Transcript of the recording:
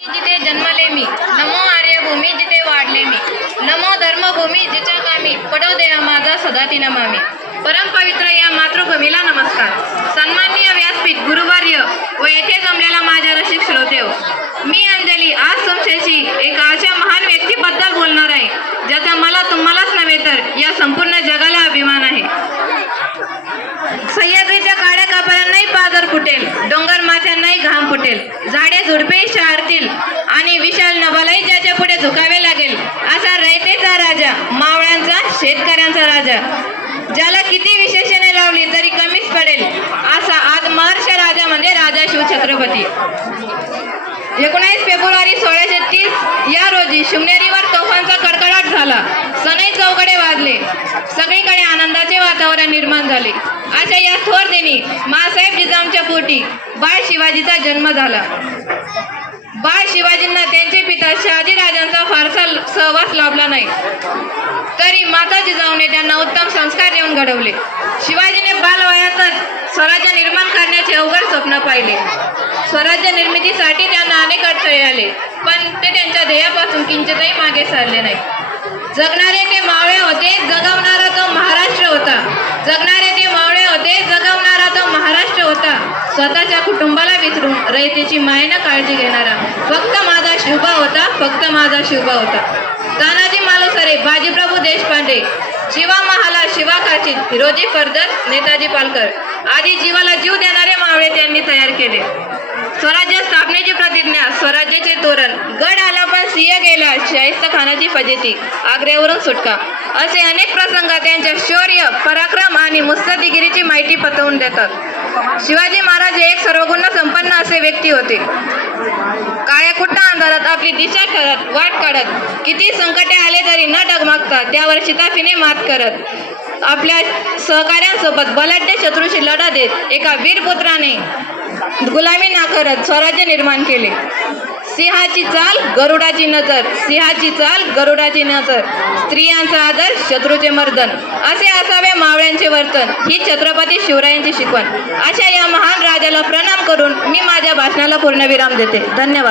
जिथे जन्मले मी, नमो आर्यभूमी जिथे वाढले मी, नमो धर्मभूमी जिच्या कामी पडो देह माझा सदा ती नमामी. परमपवित्र या मातृभूमीला नमस्कार. सन्माननीय व्यासपीठ गुरुवर्य व येथे जमलेला माझ्या रसिक श्रोते हो, मी अंजली आज तुमच्याशी एका अशा महान व्यक्तीबद्दल बोलणार आहे ज्याचा मला तुम्हालाच नव्हे तर या संपूर्ण जगाला अभिमान आहे. सह्याद्रीच्या काड्या कापऱ्यांनाही पादर फुटेल, डोंगर माथ्यांनाही घाम फुटेल, झाडे झुडपे शारतील आणि विशाल नभालाही ज्याच्या पुढे झुकावे लागेल असा रयतेचा राजा, मावळ्यांचा शेतकऱ्यांचा राजा, ज्याला किती विशेषणे लावली तरी कमीच पडेल असा आदमहर्ष राजा म्हणजे राजा शिवछत्रपती. 19 फेब्रुवारी 1630 या रोजी शिवनेरीवर तोफांचा कडकडाट झाला. सनई चौघडे वाजले, सगळीकडे आनंदाचे वातावरण निर्माण झाले. अशा या थोर दिनी माँसाहेब जिजाऊंच्या पोटी बाळ शिवाजीचा जन्म झाला. बाळ शिवाजींना त्यांचे पिता शहाजीराजांचा फारसा सहवास लाभला नाही, तरी माता जिजाऊने त्यांना उत्तम संस्कार देऊन घडवले. शिवाजीने बालवयातच स्वराज्य निर्माण करण्याचे अवघड स्वप्न पाहिले. स्वराज्य निर्मितीसाठी त्यांना अनेक अडथळे आले, पण ते त्यांच्या ध्येयापासून किंचितही मागे सरले नाही. जगणारे ते मावळे होते, जगवणारा तो महाराष्ट्र होता. जगणारे ते मावळे होते, जगवणारा तो महाराष्ट्र होता. स्वतःच्या कुटुंबाला विसरून रयतेची मायेनं काळजी घेणारा फक्त माझा शिवबा होता, फक्त माझा शिवबा होता. तानाजी मालुसरे, बाजीप्रभू देशपांडे, शिवा महाला, शिवा काशीद, हिरोजी फर्जद, नेताजी पालकर आदी जीवाला जीव देणारे मावळे त्यांनी तयार केले. स्वराज्य स्थापनेची प्रतिज्ञा, स्वराज्याचे तोरण, गड आला पण सिंह गेला, शाहिस्त खानाची फजिती, आग्र्यावरून सुटका असे अनेक प्रसंग त्यांच्या शौर्य, पराक्रम आणि मुत्सद्दीगिरीची माहिती पटवून देतात. शिवाजी महाराज हे एक सर्वगुण संपन्न असे व्यक्ती होते. काळ्या कुट्ट अंधारात आपली दिशा ठरत, वाट काढत, किती संकटे आले तरी न डगमगता त्यावर शिताफीने मात करत, आपल्या सहकाऱ्यांसोबत बलाढ्य शत्रूशी लढा देत एका वीरपुत्राने गुलामी नाकारत स्वराज्य निर्माण केले. सिंहाची चाल, गरुडाची नजर, सिंहाची चाल, गरुडाची नजर, स्त्रियांचा आदर, शत्रूचे मर्दन असे असावे मावळ्यांचे वर्तन, ही छत्रपती शिवरायांची शिकवण. अशा या महान राजाला प्रणाम करून मी माझ्या भाषणाला पूर्णविराम देते. धन्यवाद.